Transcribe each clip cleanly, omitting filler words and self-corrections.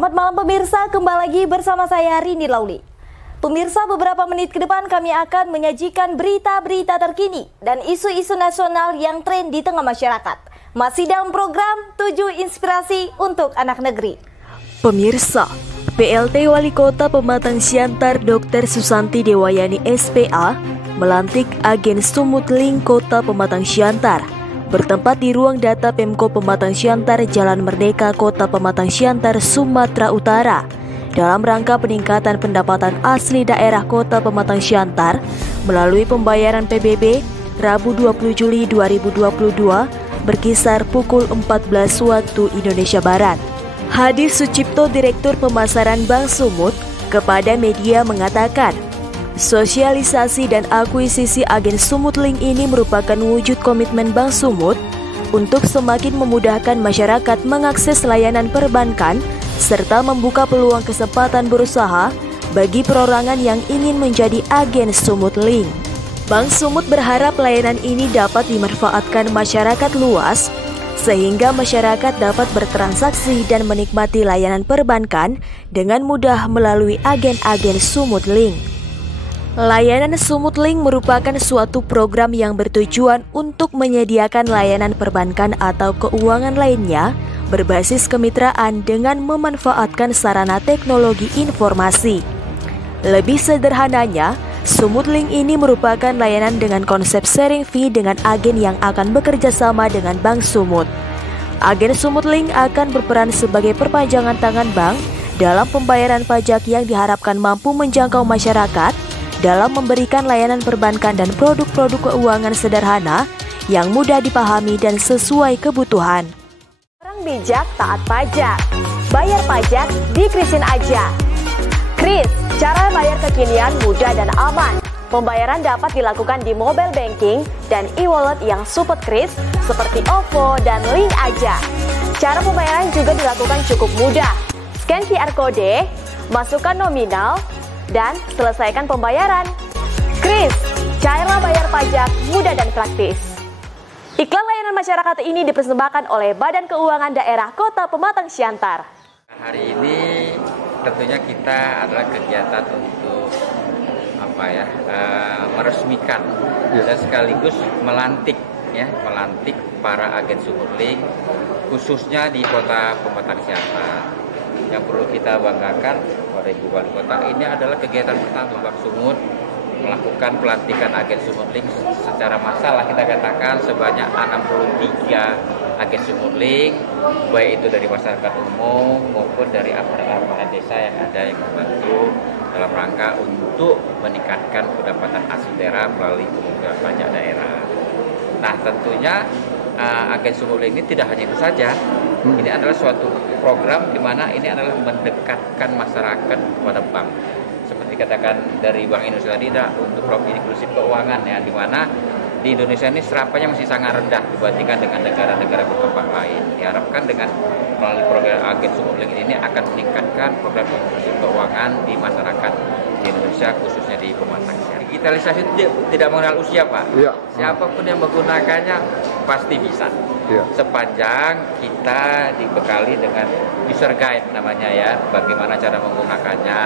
Selamat malam pemirsa, kembali lagi bersama saya Rini Lauli. Pemirsa, beberapa menit ke depan kami akan menyajikan berita-berita terkini dan isu-isu nasional yang tren di tengah masyarakat. Masih dalam program 7 Inspirasi untuk Anak Negeri. Pemirsa, PLT Wali Kota Pematang Siantar Dr. Susanti Dewayani SPA melantik agen Sumutling Kota Pematang Siantar bertempat di ruang data Pemko Pematang Siantar, Jalan Merdeka, Kota Pematang Siantar, Sumatera Utara, dalam rangka peningkatan pendapatan asli daerah Kota Pematang Siantar melalui pembayaran PBB Rabu 20 Juli 2022 berkisar pukul 14 waktu Indonesia Barat. Hadi Sucipto, Direktur Pemasaran Bank Sumut, kepada media mengatakan, sosialisasi dan akuisisi agen Sumutling ini merupakan wujud komitmen Bank Sumut untuk semakin memudahkan masyarakat mengakses layanan perbankan serta membuka peluang kesempatan berusaha bagi perorangan yang ingin menjadi agen Sumutling. Bank Sumut berharap layanan ini dapat dimanfaatkan masyarakat luas sehingga masyarakat dapat bertransaksi dan menikmati layanan perbankan dengan mudah melalui agen-agen Sumutling. Layanan Sumutling merupakan suatu program yang bertujuan untuk menyediakan layanan perbankan atau keuangan lainnya berbasis kemitraan dengan memanfaatkan sarana teknologi informasi. Lebih sederhananya, Sumutling ini merupakan layanan dengan konsep sharing fee dengan agen yang akan bekerja sama dengan Bank Sumut. Agen Sumutling akan berperan sebagai perpanjangan tangan bank dalam pembayaran pajak yang diharapkan mampu menjangkau masyarakat dalam memberikan layanan perbankan dan produk-produk keuangan sederhana yang mudah dipahami dan sesuai kebutuhan. Orang bijak taat pajak. Bayar pajak di Krisin aja. Kris, cara bayar kekinian mudah dan aman. Pembayaran dapat dilakukan di mobile banking dan e-wallet yang support Kris seperti OVO dan Link Aja. Cara pembayaran juga dilakukan cukup mudah. Scan QR Code, masukkan nominal, dan selesaikan pembayaran. Kris, cara bayar pajak mudah dan praktis. Iklan layanan masyarakat ini dipersembahkan oleh Badan Keuangan Daerah Kota Pematang Siantar. Hari ini tentunya kita adalah kegiatan untuk meresmikan dan sekaligus melantik para agen Sumutling khususnya di Kota Pematang Siantar. Yang perlu kita banggakan pada Ibu Wali Kota, ini adalah kegiatan pertama Bank Sumut melakukan pelantikan agen Sumutling secara massal. Kita katakan sebanyak 63 agen Sumutling, baik itu dari masyarakat umum maupun dari aparat-aparat desa yang ada yang membantu dalam rangka untuk meningkatkan pendapatan asli daerah melalui pengumpulkan pajak daerah. Nah, tentunya agen Sumutling ini tidak hanya itu saja. Ini adalah suatu program di mana ini adalah mendekatkan masyarakat kepada bank. Seperti katakan dari Bank Indonesia tadi, untuk program inklusif keuangan ya, di mana di Indonesia ini serapannya masih sangat rendah dibandingkan dengan negara-negara berkembang lain. Diharapkan dengan melalui program agen Sumutling ini akan meningkatkan program inklusif keuangan di masyarakat di Indonesia, khususnya di Pematang Siantar. Digitalisasi itu tidak mengenal usia, Pak. Ya. Siapapun yang menggunakannya pasti bisa. Ya. Sepanjang kita dibekali dengan user guide namanya ya, bagaimana cara menggunakannya.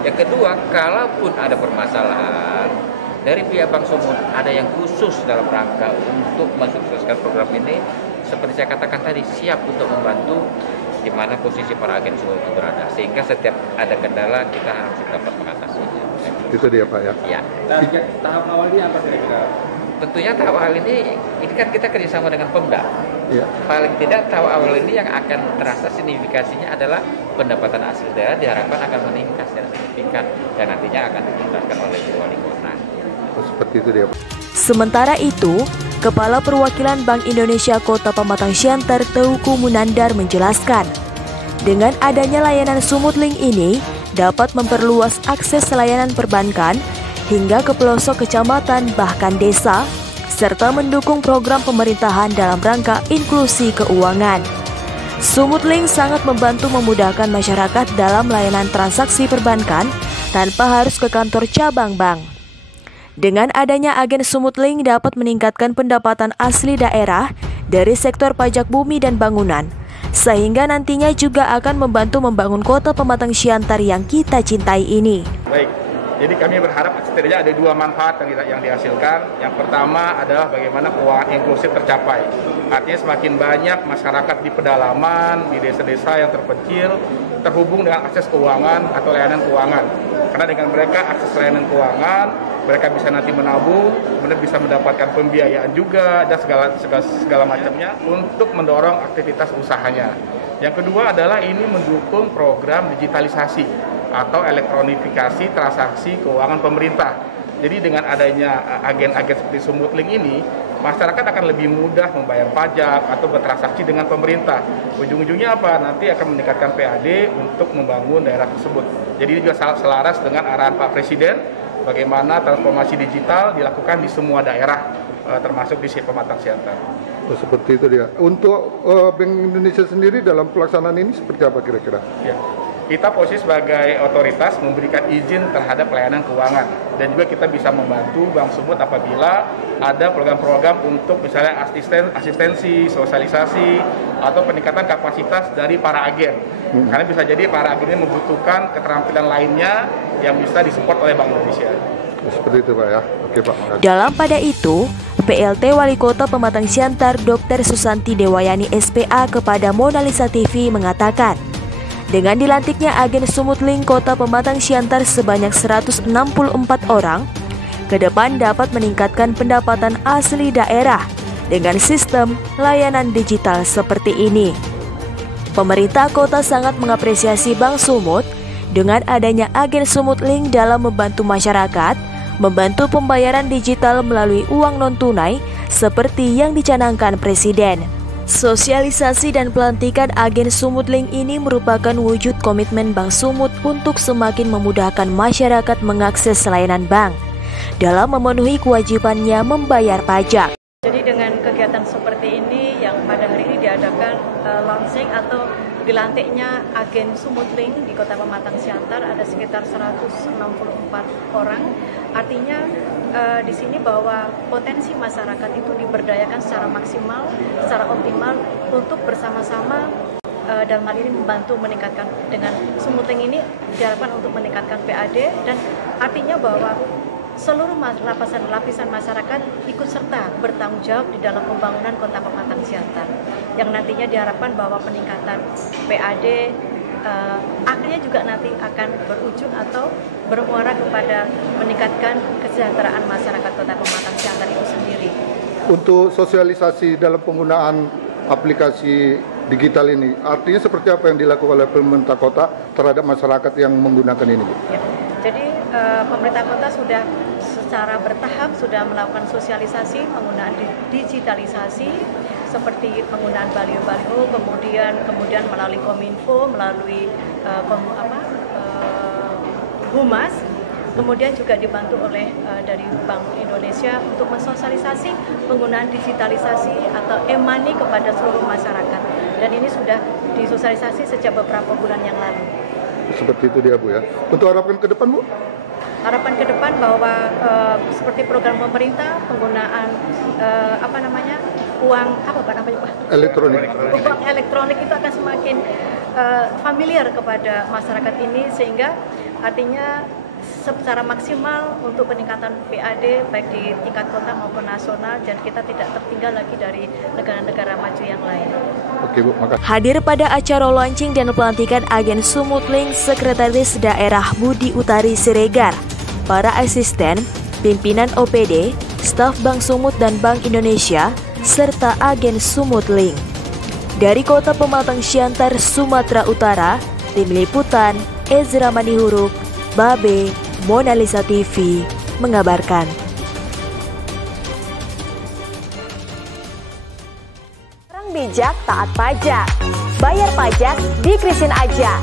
Yang kedua, kalaupun ada permasalahan dari pihak Bank Sumut, ada yang khusus dalam rangka untuk mensukseskan program ini, seperti saya katakan tadi, siap untuk membantu di mana posisi para agen Sumut itu berada, sehingga setiap ada kendala kita harus dapat mengatasinya. Itu dia, Pak, ya. Ya. Tahap awal ini apa kira-kira? Tentunya tahap awal ini kan kita kerjasama dengan Pemda. Ya. Paling tidak tahap awal ini yang akan terasa signifikasinya adalah pendapatan asli daerah diharapkan akan meningkat secara signifikan dan nantinya akan dituntaskan oleh Wali Kota. Seperti itu dia, Pak. Sementara itu, Kepala Perwakilan Bank Indonesia Kota Pematang Siantar Teuku Munandar menjelaskan, dengan adanya layanan Sumutling ini dapat memperluas akses layanan perbankan hingga ke pelosok kecamatan bahkan desa, serta mendukung program pemerintahan dalam rangka inklusi keuangan. Sumutling sangat membantu memudahkan masyarakat dalam layanan transaksi perbankan tanpa harus ke kantor cabang bank. Dengan adanya agen Sumutling dapat meningkatkan pendapatan asli daerah dari sektor pajak bumi dan bangunan, sehingga nantinya juga akan membantu membangun kota Pematang Siantar yang kita cintai ini. Baik, jadi kami berharap setidaknya ada dua manfaat yang dihasilkan. Yang pertama adalah bagaimana keuangan inklusif tercapai. Artinya semakin banyak masyarakat di pedalaman, di desa-desa yang terpencil, terhubung dengan akses keuangan atau layanan keuangan. Karena dengan mereka akses layanan keuangan, mereka bisa nanti menabung, kemudian bisa mendapatkan pembiayaan juga dan segala macamnya untuk mendorong aktivitas usahanya. Yang kedua adalah ini mendukung program digitalisasi atau elektronifikasi transaksi keuangan pemerintah. Jadi dengan adanya agen-agen seperti Sumut Link ini, masyarakat akan lebih mudah membayar pajak atau bertransaksi dengan pemerintah. Ujung-ujungnya apa? Nanti akan meningkatkan PAD untuk membangun daerah tersebut. Jadi ini juga selaras dengan arahan Pak Presiden, bagaimana transformasi digital dilakukan di semua daerah, termasuk di Pematang Siantar. Oh, seperti itu dia. Untuk Bank Indonesia sendiri dalam pelaksanaan ini seperti apa kira-kira? Ya. Kita posisi sebagai otoritas memberikan izin terhadap pelayanan keuangan dan juga kita bisa membantu Bank Sumut apabila ada program-program untuk misalnya asistensi, sosialisasi atau peningkatan kapasitas dari para agen. Karena bisa jadi para agen ini membutuhkan keterampilan lainnya yang bisa disupport oleh Bank Indonesia. Seperti itu Pak ya. Oke Pak. Makasih. Dalam pada itu, PLT Wali Kota Pematang Siantar Dr. Susanti Dewayani SPA kepada Monalisa TV mengatakan, dengan dilantiknya agen Sumut Link Kota Pematang Siantar sebanyak 164 orang, ke depan dapat meningkatkan pendapatan asli daerah dengan sistem layanan digital seperti ini. Pemerintah kota sangat mengapresiasi Bank Sumut dengan adanya agen Sumut Link dalam membantu masyarakat, membantu pembayaran digital melalui uang non-tunai seperti yang dicanangkan Presiden. Sosialisasi dan pelantikan agen Sumut Link ini merupakan wujud komitmen Bank Sumut untuk semakin memudahkan masyarakat mengakses layanan bank dalam memenuhi kewajibannya membayar pajak. Jadi dengan kegiatan seperti ini yang pada hari ini diadakan launching atau dilantiknya agen Sumut Link di Kota Pematang Siantar ada sekitar 164 orang. Artinya di sini bahwa potensi masyarakat itu diberdayakan secara maksimal, secara optimal untuk bersama-sama dalam hal ini membantu meningkatkan dengan Sumut Link ini diharapkan untuk meningkatkan PAD dan artinya bahwa seluruh lapisan masyarakat ikut serta bertanggung jawab di dalam pembangunan Kota Pematang Siantar yang nantinya diharapkan bahwa peningkatan PAD akhirnya juga nanti akan berujung atau bermuara kepada meningkatkan kesejahteraan masyarakat Kota Pematang Siantar itu sendiri. Untuk sosialisasi dalam penggunaan aplikasi digital ini, artinya seperti apa yang dilakukan oleh pemerintah kota terhadap masyarakat yang menggunakan ini, Bu? Ya, jadi pemerintah kota sudah secara bertahap sudah melakukan sosialisasi penggunaan digitalisasi seperti penggunaan baliho-baliho, kemudian melalui Kominfo, melalui Humas, kemudian juga dibantu oleh dari Bank Indonesia untuk mensosialisasi penggunaan digitalisasi atau e-money kepada seluruh masyarakat. Dan ini sudah disosialisasi sejak beberapa bulan yang lalu. Seperti itu dia, Bu ya. Untuk harapan ke depan, Bu? Harapan ke depan bahwa seperti program pemerintah penggunaan uang elektronik. Uang elektronik itu akan semakin familiar kepada masyarakat ini sehingga artinya secara maksimal untuk peningkatan PAD baik di tingkat kota maupun nasional dan kita tidak tertinggal lagi dari negara-negara maju yang lain. Oke, Bu, makasih. Hadir pada acara launching dan pelantikan agen Sumut Link Sekretaris Daerah Budi Utari Siregar, para asisten, pimpinan OPD, staf Bank Sumut dan Bank Indonesia, serta agen Sumut Link. Dari Kota Pematang Siantar, Sumatera Utara, Tim Liputan, Ezra Manihuruk, Babe, Monalisa TV mengabarkan. Orang bijak taat pajak. Bayar pajak di Krisin aja.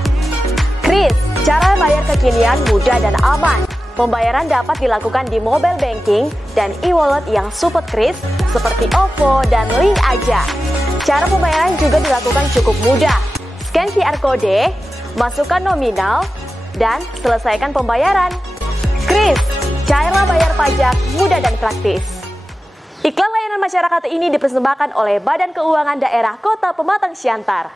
Kris, cara bayar kekinian mudah dan aman. Pembayaran dapat dilakukan di mobile banking dan e-wallet yang support Kris seperti OVO dan Link aja. Cara pembayaran juga dilakukan cukup mudah. Scan QR Code, masukkan nominal, dan selesaikan pembayaran. Kris, cara bayar pajak mudah dan praktis. Iklan layanan masyarakat ini dipersembahkan oleh Badan Keuangan Daerah Kota Pematang Siantar.